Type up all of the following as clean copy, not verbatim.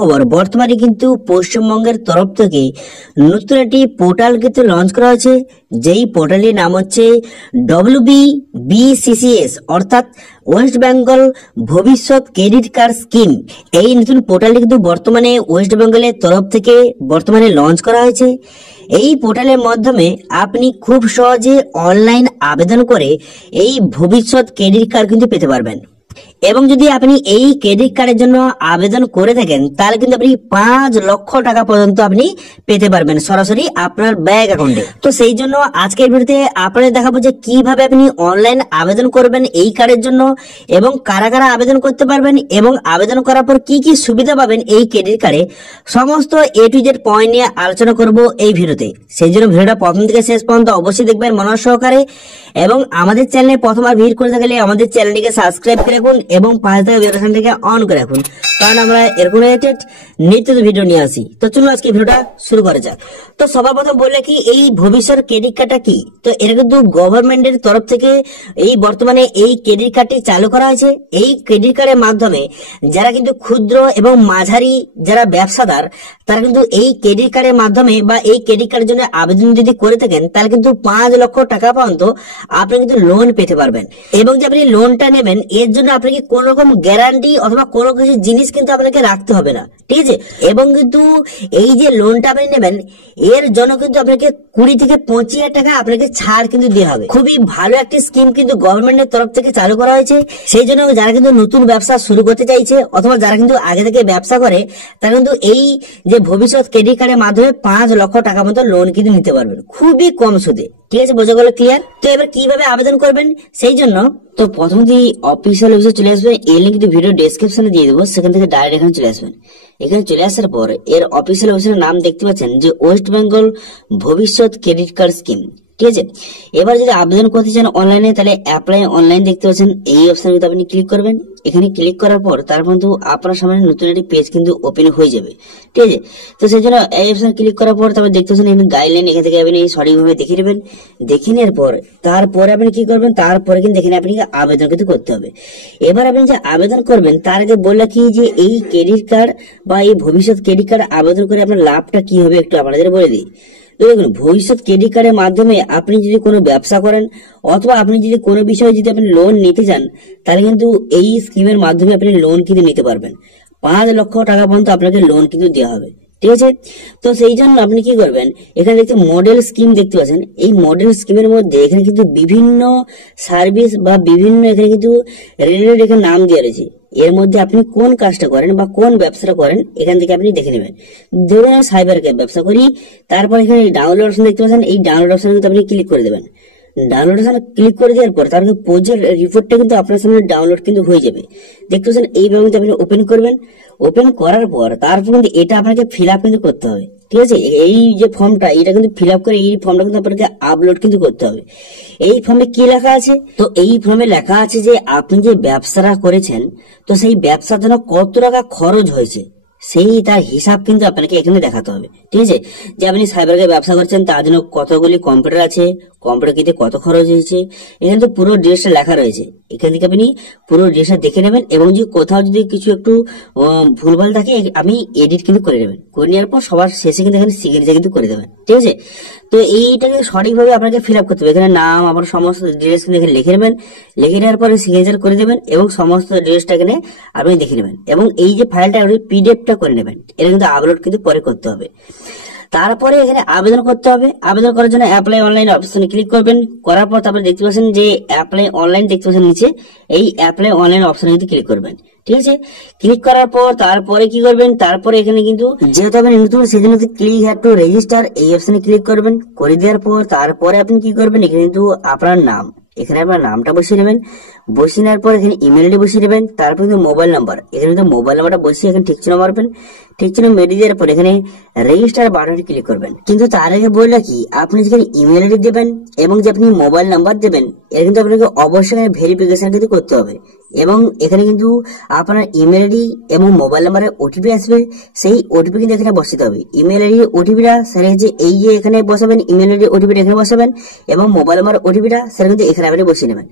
খবর বর্তমানে কিন্তু পশ্চিমবঙ্গের তরফ থেকে নতুন একটি পোর্টাল কিন্তু লঞ্চ করা হয়েছে, যেই পোর্টালের নাম হচ্ছে WBCCS অর্থাৎ ওয়েস্ট বেঙ্গল ভবিষ্যৎ ক্রেডিট কার্ড স্কিম। এই নতুন পোর্টালটি কিন্তু বর্তমানে ওয়েস্ট বেঙ্গলের তরফ থেকে বর্তমানে লঞ্চ করা হয়েছে। এই পোর্টালের মাধ্যমে আপনি খুব সহজে অনলাইন আবেদন করে এই ভবিষ্যৎ ক্রেডিট কার্ড কিন্তু পেতে পারবেন। এবং যদি আপনি এই ক্রেডিট কার্ডের জন্য আবেদন করে থাকেন তাহলে কিন্তু আপনি 5 লক্ষ টাকা পর্যন্ত আপনি পেতে পারবেন সরাসরি আপনার ব্যাংক অ্যাকাউন্টে। তো সেই জন্য আজকের ভিডিওতে আপনাদের দেখাবো যে কিভাবে আপনি অনলাইন আবেদন করবেন এই কার্ডের জন্য এবং কারা কারা আবেদন করতে পারবেন এবং আবেদন করার পর কি কি সুবিধা পাবেন এই ক্রেডিট কার্ডে, সমস্ত A to Z পয়েন্ট নিয়ে আলোচনা করব এই ভিডিওতে। সেই জন্য ভিডিওটা প্রথম থেকে শেষ পর্যন্ত অবশ্যই দেখবেন মনোযোগ সহকারে। এবং আমাদের চ্যানেলে প্রথমবার ভিজিট করে থাকলে আমাদের চ্যানেলটিকে সাবস্ক্রাইব করে রাখুন এবং পাশে থাকা বেল আইকনটিকে অন করে রাখুন, কারণ আমরা এরকম রিলেটেড নিত্য ভিডিও নিয়ে আসি। তো চলুন আজকে ভিডিওটা শুরু করা যাক। তো সবার প্রথম বললে কি এই ভবিষ্যৎ ক্রেডিট কার্ডটা কি, তো এটা কিন্তু গভর্নমেন্টের তরফ থেকে এই বর্তমানে এই ক্রেডিট কার্ডটি চালু করা হয়েছে। এই ক্রেডিট কার্ডের মাধ্যমে যারা কিন্তু ক্ষুদ্র এবং মাঝারি যারা ব্যবসাদার তারা কিন্তু এই ক্রেডিট কার্ডের মাধ্যমে বা এই ক্রেডিট কার্ডের জন্য আবেদন যদি করে থাকেন তাহলে কিন্তু 5 লক্ষ টাকা পর্যন্ত আপনি কিন্তু লোন পেতে পারবেন। এবং যে আপনি লোনটা নেবেন এর জন্য আপনাকে কোন রকম গ্যারান্টি অথবা কোনো কিছু জিনিস কিন্তু আপনাকে রাখতে হবে না, ঠিক আছে। এবং কিন্তু এই যে লোনটা আপনি নেবেন এর জন্য কিন্তু আপনাকে 20 থেকে 25,000 টাকা আপনাকে ছাড় কিন্তু দেওয়া হবে। খুবই ভালো একটি স্কিম কিন্তু গভর্নমেন্টের তরফ থেকে চালু করা হয়েছে। সেই জন্য যারা কিন্তু নতুন ব্যবসা শুরু করতে চাইছে অথবা যারা কিন্তু আগে থেকে ব্যবসা করে তারা কিন্তু এই যে ভবিষ্যৎ ক্রেডিট কার্ডের মাধ্যমে 5 লক্ষ টাকা মতো লোন কিন্তু নিতে পারবেন খুবই কম সুদে, ঠিক আছে। বোঝা গেল, ক্লিয়ার? তো এবার কিভাবে আবেদন করবেন সেই জন্য তো প্রথমে অফিসিয়াল ওয়েবসাইট চলে আসবেন, এর লিংক কিন্তু ভিডিও ডেসক্রিপশনে দিয়ে দেবো, সেখান থেকে ডাইরেক্ট এখানে চলে আসবেন। এখানে চলে আসার পর এর অফিসিয়াল ওয়েবসাইটের নাম দেখতে পাচ্ছেন যে ওয়েস্ট বেঙ্গল ভবিষ্যৎ ক্রেডিট কার্ড স্কিম, ঠিক আছে। এবার যদি আবেদন করতে চান অনলাইনে তাহলে অ্যাপ্লাই অনলাইন দেখতে পাচ্ছেন, এই অপশনে কিন্তু আপনি ক্লিক করবেন। এখানে ক্লিক করার পর তারপর কিন্তু আপনার সামনে নতুন একটি পেজ কিন্তু ওপেন হয়ে যাবে, ঠিক আছে। তো সেই জন্য এই অপশনে ক্লিক করার পর তারপর দেখতে পাচ্ছেন এখানে গাইডলাইন, এখান থেকে আপনি সঠিকভাবে দেখে নেবেন। দেখে নেওয়ার পর তারপরে আপনি কি করবেন, তারপরে কিন্তু এখানে আপনি আবেদন কিন্তু করতে হবে। এবার আপনি যে আবেদন করবেন তার আগে বললা কি যে এই ক্রেডিট কার্ড বা এই ভবিষ্যৎ ক্রেডিট কার্ড আবেদন করে আপনার লাভটা কি হবে একটু আপনাদের বলে দিই। দেখুন, ভবিষ্যৎ ক্রেডিট কার্ডের মাধ্যমে আপনি যদি কোনো ব্যবসা করেন অথবা আপনি যদি কোনো বিষয়ে যদি আপনি লোন নিতে চান তাহলে কিন্তু এই স্কিমের মাধ্যমে আপনি লোন কিন্তু নিতে পারবেন। 5 লক্ষ টাকা পর্যন্ত আপনাকে লোন কিন্তু দেওয়া হবে, ঠিক আছে। তো সেই জন্য আপনি কি করবেন, এখানে দেখতে মডেল স্কিম দেখতে পাচ্ছেন, এই মডেল স্কিমের মধ্যে এখানে কিন্তু বিভিন্ন সার্ভিস বা বিভিন্ন এখানে কিন্তু রিলেটেড এখানে নাম দেওয়া রয়েছে। এর মধ্যে আপনি কোন কাজটা করেন বা কোন ব্যবসাটা করেন এখান থেকে আপনি দেখে নেবেন। ধরুন আমি সাইবার ক্যাফে ব্যবসা করি, তারপর এখানে ডাউনলোড অপশন দেখতে পাচ্ছেন, এই ডাউনলোড অপশন কিন্তু আপনি ক্লিক করে দেবেন। ডাউনলোড অপশন ক্লিক করে দেওয়ার পর তার প্রজেক্ট রিপোর্টটা কিন্তু আপনার সামনে ডাউনলোড কিন্তু হয়ে যাবে। দেখতে পাচ্ছেন এইভাবে কিন্তু আপনি ওপেন করবেন। ওপেন করার পর তারপর কিন্তু এটা আপনাকে ফিল আপ কিন্তু করতে হবে, ঠিক আছে। এই যে ফর্মটা এটা কিন্তু ফিল আপ করে এই ফর্মটা কিন্তু আপনাকে আপলোড কিন্তু করতে হবে। এই ফর্মে কি লেখা আছে, তো এই ফর্মে লেখা আছে যে আপনি যে ব্যবসাটা করেছেন তো সেই ব্যবসার জন্য কত টাকা খরচ হয়েছে সেই তার হিসাব কিন্তু আপনাকে এখানে দেখাতে হবে, ঠিক আছে। যে আপনি সাইবার ক্যাফে ব্যবসা করছেন তার জন্য কতগুলি কম্পিউটার আছে, কম্পিউটার কিনতে কত খরচ হয়েছে, এখানে তো পুরো ডিটেলসটা লেখা রয়েছে। এখান থেকে আপনি পুরো ডিটেলসটা দেখে নেবেন এবং যদি কোথাও যদি কিছু একটু ভুলভাল থাকে আপনি এডিট কিন্তু করে নেবেন। করে নেওয়ার পর সবার শেষে কিন্তু এখানে সিগনেচার কিন্তু করে দেবেন, ঠিক আছে। তো এইটাকে সঠিকভাবে আপনাকে ফিল আপ করতে হবে। এখানে নাম আপনার সমস্ত ডিটেলস কিন্তু এখানে লিখে নেবেন, লিখে নেওয়ার পরে সিগনেচার করে দেবেন এবং সমস্ত ডিটেলসটা এখানে আপনি দেখে নেবেন এবং এই যে ফাইলটা পিডিএফটা করে নেবেন। এটা কিন্তু আপলোড কিন্তু পরে করতে হবে। তারপরে এখানে আবেদন করতে হবে। আবেদন করার জন্য অ্যাপ্লাই অনলাইন অপশনে ক্লিক করবেন। করার পর তারপরে দেখতে পাচ্ছেন যে অ্যাপ্লাই অনলাইন দেখতে পাচ্ছেন নিচে, এই অ্যাপ্লাই অনলাইন অপশনে কিন্তু ক্লিক করবেন, ঠিক আছে। ক্লিক করার পর তারপরে কি করবেন, তারপরে এখানে কিন্তু যেহেতু আপনি নতুন সেজন্য ক্লিক হ্যাভ টু রেজিস্টার এই অপশনে ক্লিক করবেন। করে দেওয়ার পর তারপরে আপনি কি করবেন, এখানে কিন্তু আপনার নাম, এখানে আপনার নামটা বসিয়ে নেবেন। বসিয়ে নেওয়ার পর এখানে ইমেল আইডি বসিয়ে নেবেন। তারপর কিন্তু মোবাইল নাম্বার, এখানে কিন্তু মোবাইল নাম্বারটা বসিয়ে এখানে ঠিক চিহ্ন মারবেন। ঠিক চিহ্ন মেরে দেওয়ার পর এখানে রেজিস্টার বাটনে ক্লিক করবেন। কিন্তু তার আগে বললে কি আপনি যেখানে ইমেল আইডি দেবেন এবং যে আপনি মোবাইল নাম্বার দেবেন এর কিন্তু আপনাকে অবশ্যই ভেরিফিকেশন কিন্তু করতে হবে। এবং এখানে কিন্তু আপনার ইমেল আইডি এবং মোবাইল নাম্বারে ওটিপি আসবে, সেই ওটিপি কিন্তু এখানে বসাতে হবে। ইমেল আইডি ওটিপিটা সেটা হচ্ছে এই যে এখানে বসাবেন, ইমেল আইডি ওটিপিটা এখানে বসাবেন এবং মোবাইল নাম্বার ওটিপিটা সেটা কিন্তু এখানে আপনি বসিয়ে নেবেন।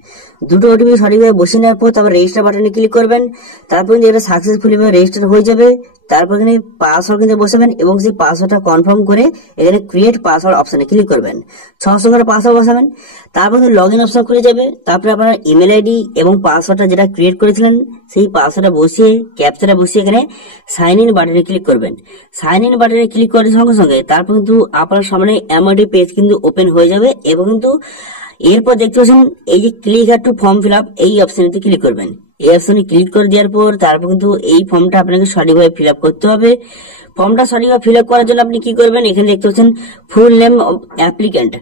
দুটো ওটিপি সঠিকভাবে বসিয়ে নেওয়ার পর তারপর রেজিস্টার বাটনে ক্লিক করবেন। তারপর কিন্তু এটা সাকসেসফুলি রেজিস্টার হয়ে যাবে, তারপর এখানে পাসওয়ার্ড কিন্তু বসাবেন এবং সেই পাসওয়ার্ডটা কনফার্ম করে এখানে ক্রিয়েট পাসওয়ার্ড অপশনে ক্লিক করবেন। 6 সংখ্যার পাসওয়ার্ড বসাবেন, তারপর লগইন অপশন খুলে যাবে। তারপরে আপনার ইমেল আইডি এবং পাসওয়ার্ডটা যেটা ক্রিয়েট করেছিলেন সেই পাসওয়ার্ডটা বসিয়ে ক্যাপচাটা বসিয়ে এখানে সাইন ইন বাটনে ক্লিক করবেন। সাইন ইন বাটনে ক্লিক করার সঙ্গে সঙ্গে তারপর কিন্তু আপনার সামনে এমআরডি পেজ কিন্তু ওপেন হয়ে যাবে এবং কিন্তু এরপর দেখতে পাচ্ছেন এই যে click here to form fill up এই অপশনে ক্লিক করবেন। এই অপশনে ক্লিক করে দেওয়ার পর তারপর কিন্তু এই ফর্মটা আপনাকে সঠিকভাবে ফিল আপ করতে হবে। ফর্মটা সঠিকভাবে ফিল আপ করার জন্য আপনি কি করবেন, এখানে দেখতে পাচ্ছেন ফুল নেম অফ অ্যাপ্লিক্যান্ট,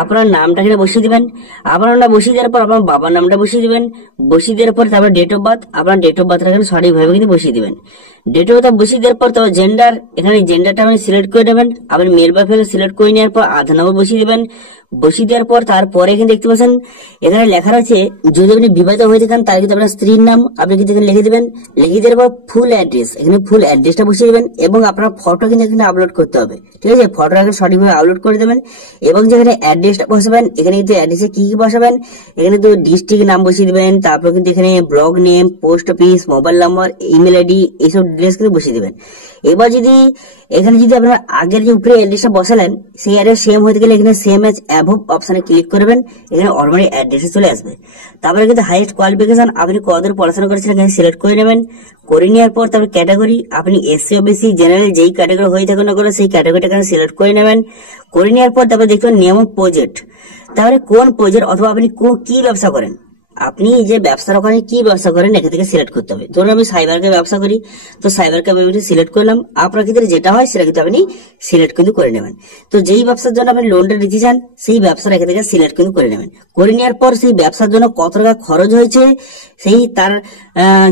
আপনার নামটা এখানে বসিয়ে দিবেন। আপনার নামটা বসিয়ে দেওয়ার পর আপনার বাবার নামটা বসিয়ে দিবেন। বসিয়ে দেওয়ার পর তারপর ডেট অফ বার্থ, আপনার ডেট অফ বার্থটা এখানে সঠিকভাবে কিন্তু বসিয়ে দিবেন। ডেট অফ বার্থ বসিয়ে দেওয়ার পর তারপর জেন্ডার, এখানে জেন্ডারটা আপনি সিলেক্ট করে নেবেন। আপনি মেল বা ফিমেল সিলেক্ট করে নেওয়ার পর আধার নম্বর বসিয়ে দিবেন। বসিয়ে দেওয়ার পর তারপরে এখানে দেখতে পাচ্ছেন এখানে লেখা রয়েছে যদি আপনি বিবাহিত হয়ে থাকেন তাহলে কিন্তু আপনার স্ত্রীর নাম আপনি কিন্তু এখানে লিখে দিবেন। লিখে দেওয়ার পর ফুল অ্যাড্রেস, এখানে ফুল অ্যাড্রেসটা বসিয়ে দিবেন এবং আপনার ফটো কিন্তু এখানে আপলোড করতে হবে। ঠিক আছে, ফটোটা এখানে সঠিকভাবে আপলোড করে দেবেন এবং যেখানে অ্যাড্রেসটা বসাবেন এখানে কিন্তু অ্যাড্রেসে কি কি বসাবেন, এখানে তো ডিস্ট্রিক্ট নাম বসিয়ে দিবেন। তারপর কিন্তু এখানে block name, post office, mobile number, email ID এইসব ডিটেলস কিন্তু বসিয়ে দিবেন। এবার যদি এখানে যদি আপনার আগের যে উপরে অ্যাড্রেসটা বসালেন সেই অ্যাড্রেস সেম হতে গেলে এখানে সেম এজ অ্যাবভ অপশনে ক্লিক করবেন, এখানে অটোমেটিক অ্যাড্রেসে চলে আসবে। তারপরে কিন্তু হাইয়েস্ট কোয়ালিফিকেশন আপনি কতদূর পড়াশোনা করেছেন এখানে সিলেক্ট করে নেবেন। করে নেওয়ার পর তারপর ক্যাটাগরি আপনি এসসি ওবিসি জেনারেল যেই ক্যাটাগরি হয়ে থাকুন না করে সেই ক্যাটাগরিটা এখানে সিলেক্ট করে নেবেন। করে নেওয়ার পর তারপর দেখবেন নেম অফ প্রজেক্ট, তারপরে কোন প্রজেক্ট অথবা আপনি কি ব্যবসা করেন, আপনি যে ব্যবসার ওখানে কি ব্যবসা করেন এখান থেকে সিলেক্ট করতে হবে। ধরুন আমি সাইবার ক্যাফে ব্যবসা করি, তো সাইবার ক্যাফে সিলেক্ট করলাম। আপনার ক্ষেত্রে যেটা হয় সেটা কিন্তু আপনি সিলেক্ট কিন্তু করে নেবেন। তো যেই ব্যবসার জন্য আপনি লোনটা নিতে চান সেই ব্যবসার এখান থেকে সিলেক্ট কিন্তু করে নেবেন। করে নেওয়ার পর সেই ব্যবসার জন্য কত টাকা খরচ হয়েছে সেই তার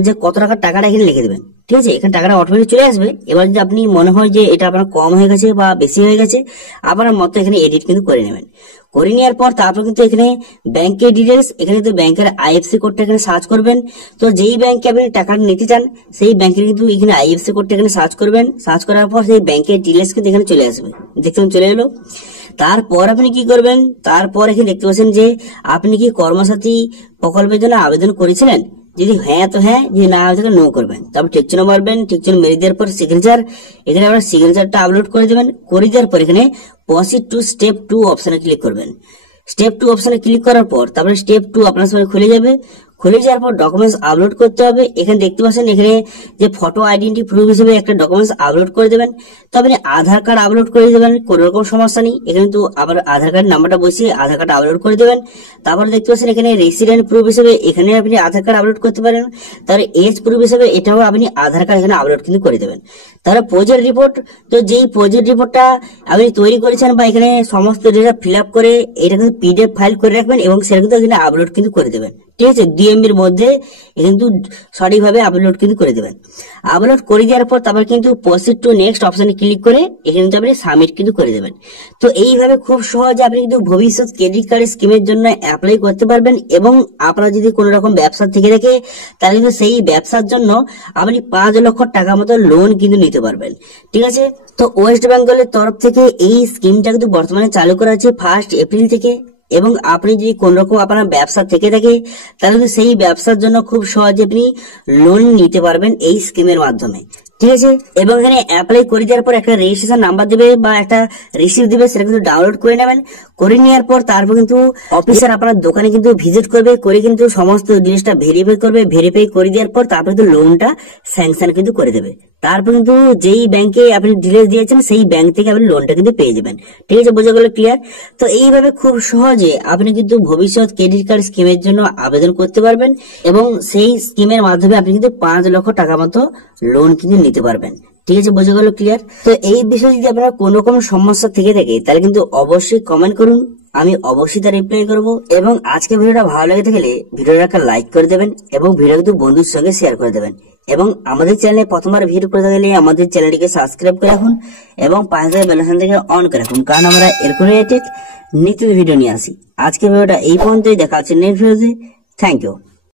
যে কত টাকাটা এখানে লিখে দেবেন। ঠিক আছে, এখানে টাকাটা অটোমেটিক চলে আসবে। এবার যদি আপনি মনে হয় যে এটা আপনার কম হয়ে গেছে বা বেশি হয়ে গেছে আপনার মতো এখানে এডিট কিন্তু করে নেবেন। করে নেওয়ার পর তারপর কিন্তু এখানে ব্যাংকের ডিটেলস, এখানে তো ব্যাংকের আইএফসি কোডটা এখানে সার্চ করবেন। তো যেই ব্যাংকে আপনি টাকা নিতে চান সেই ব্যাংকের কিন্তু এখানে আইএফসি কোডটা এখানে সার্চ করবেন। সার্চ করার পর সেই ব্যাংকের ডিটেলস কিন্তু এখানে চলে আসবে, দেখুন চলে এলো। তারপর আপনি কি করবেন, তারপর এখানে দেখতে পাচ্ছেন যে আপনি কি কর্মসাথী প্রকল্পের জন্য আবেদন করেছিলেন, যদি হ্যাঁ তো হ্যাঁ, যদি না হয় নো করবেন। তারপর ঠিক চিহ্ন মারবেন, ঠিক চিহ্ন মেরে দেওয়ার পর সিগনেচার, এখানে আপনার সিগনেচারটা আপলোড করে দেবেন। করে দেওয়ার পর এখানে প্রসিড টু স্টেপ 2 অপশনে ক্লিক করবেন। স্টেপ 2 অপশনে ক্লিক করার পর তারপরে স্টেপ 2 আপনার সামনে খুলে যাবে। খুলে যাওয়ার পর ডকুমেন্টস আপলোড করতে হবে। এখানে দেখতে পাচ্ছেন এখানে যে ফটো আইডেন্টি প্রুফ হিসেবে একটা ডকুমেন্টস আপলোড করে দেবেন। তো আপনি আধার কার্ড আপলোড করে দেবেন, কোনো রকম সমস্যা নেই। এখানে তো আবার আধার কার্ড নাম্বারটা বসিয়ে আধার কার্ড আপলোড করে দেবেন। তারপরে দেখতে পাচ্ছেন এখানে রেসিডেন্ট প্রুফ হিসেবে এখানে আপনি আধার কার্ড আপলোড করতে পারেন। তারপরে এজ প্রুফ হিসেবে এটাও আপনি আধার কার্ড এখানে আপলোড কিন্তু করে দেবেন। তারপরে প্রজেক্ট রিপোর্ট, তো যেই প্রজেক্ট রিপোর্টটা আপনি তৈরি করেছেন বা এখানে সমস্ত ডেটা ফিল আপ করে এটা কিন্তু পিডিএফ ফাইল করে রাখবেন এবং সেটা কিন্তু এখানে আপলোড কিন্তু করে দেবেন। ঠিক আছে, 2 MB এর মধ্যে কিন্তু সঠিকভাবে আপলোড কিন্তু করে দেবেন। আপলোড করে দেওয়ার পর তারপর কিন্তু প্রসিড টু নেক্সট অপশনে ক্লিক করে এখানে কিন্তু আপনি সাবমিট কিন্তু করে দেবেন। তো এইভাবে খুব সহজে আপনি কিন্তু ভবিষ্যৎ ক্রেডিট কার্ড স্কিমের জন্য অ্যাপ্লাই করতে পারবেন এবং আপনার যদি কোনো রকম ব্যবসা থেকে থাকে তাহলে কিন্তু সেই ব্যবসার জন্য আপনি 5 লক্ষ টাকা মতো লোন কিন্তু নিতে পারবেন। ঠিক আছে, তো ওয়েস্ট বেঙ্গলের তরফ থেকে এই স্কিমটা কিন্তু বর্তমানে চালু করা হচ্ছে 1 এপ্রিল থেকে। এবং আপনি যদি কোন রকম আপনার ব্যবসা থেকে থাকে তাহলে সেই ব্যবসার জন্য খুব সহজে আপনি লোন নিতে পারবেন এই স্কিমের মাধ্যমে। ঠিক আছে, এবং এখানে অ্যাপ্লাই করে দেওয়ার পর একটা রেজিস্ট্রেশন নাম্বার দিবে বা একটা রিসিপ্ট দিবে, সেটা কিন্তু ডাউনলোড করে নেবেন। করে নেওয়ার পর তারপর কিন্তু অফিসার আপনার দোকানে কিন্তু ভিজিট করবে, করে কিন্তু সমস্ত জিনিসটা ভেরিফাই করবে। ভেরিফাই করে দেওয়ার পর তারপর কিন্তু লোনটা স্যাংশন কিন্তু করে দেবে। তারপর কিন্তু যেই ব্যাংকে আপনি ডিটেইলস দিয়েছেন সেই ব্যাংক থেকে আপনি লোনটা কিন্তু পেয়ে যাবেন। ঠিক আছে, বোঝা গেল? ক্লিয়ার? তো এইভাবে খুব সহজে আপনি কিন্তু ভবিষ্যৎ ক্রেডিট কার্ড স্কিমের জন্য আবেদন করতে পারবেন এবং সেই স্কিমের মাধ্যমে আপনি কিন্তু 5 লক্ষ টাকা মতো লোন কিন্তু নিতে পারবেন। ঠিক আছে, বোঝা গেল? ক্লিয়ার? তো এই বিষয়ে যদি আপনার কোনো রকম সমস্যা থেকে থাকে তাহলে কিন্তু অবশ্যই কমেন্ট করুন, আমি অবশ্যই তার রিপ্লাই করব। এবং আজকে ভিডিওটা ভালো লেগে থাকলে ভিডিওটা একটা লাইক করে দেবেন এবং ভিডিও কিন্তু বন্ধুর সঙ্গে শেয়ার করে দেবেন। এবং আমাদের চ্যানেলে প্রথমবার ভিডিও করতে গেলে আমাদের চ্যানেলটিকে সাবস্ক্রাইব করে রাখুন এবং পাশে বেল আইকনটিকে অন করে রাখুন, কারণ আমরা এরকম রিলেটেড নিত্য ভিডিও নিয়ে আসি। আজকে ভিডিওটা এই পর্যন্তই, দেখা হচ্ছে নেক্সট ভিডিওতে। Thank you.